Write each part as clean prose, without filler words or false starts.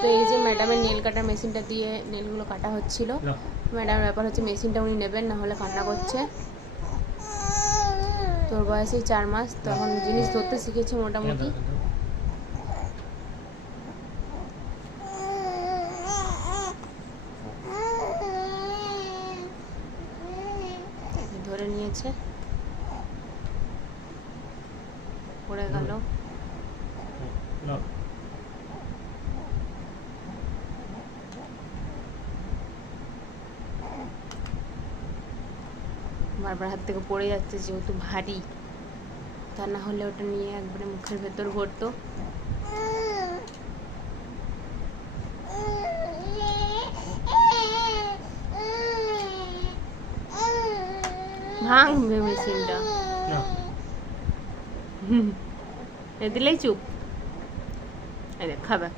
তো এই যে ম্যাডামের নেল কাটার মেশিনটা দিয়ে নেলগুলো কাটা হচ্ছিল। ম্যাডামের ব্যাপার হচ্ছে মেশিনটা উনি নেবেন, না হলে কান্না করছে। তোর বয়সে 4 মাস, তখন জিনিস ধরতে শিখেছে মোটামুটি। ধরে নিয়েছে, পড়ে গেল। বারবার হাত থেকে পড়ে যাচ্ছে, যেহেতু ভারী, তা না হলে ওটা নিয়ে একবারে মুখের ভেতর ভরতো। ভাঙবে মেশিনটা, দিলেই চুপ। খাবে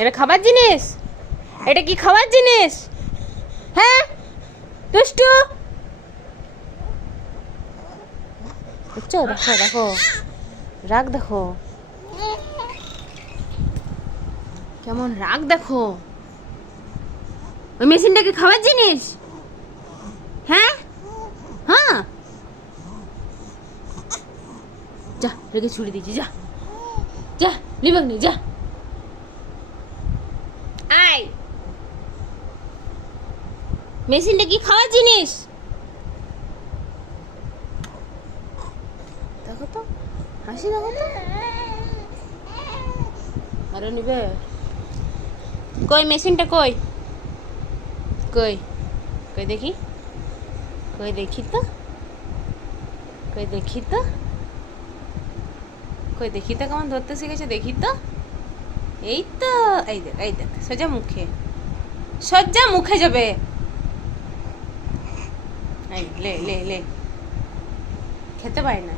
এটা খাবার জিনিস? এটা কি খাবার জিনিস? হ্যাঁ দুষ্টু, বুঝছো? দেখো দেখো রাগ, দেখো কেমন রাগ, দেখো। ওই মেশিনটা কি খাবার জিনিস? হ্যাঁ হ্যাঁ, যা রেখে ছুড়ে দিয়েছি, যা যা লিবাক নেই, যা আয়। মেশিনটা কি খাওয়ার জিনিস? দেখো তো হাসি, দেখো তো। আরে নিবে কই মেশিনটা? কই কই কই দেখি, কই দেখি তো, কই দেখি তো, কই দেখি তো কেমন ধরতে শিখেছে, দেখি তো। এই তো, এই দেখ, এই দেখ, সোজা মুখে, সোজা মুখে যাবে। এই লে লে লে, খেতে পায় না।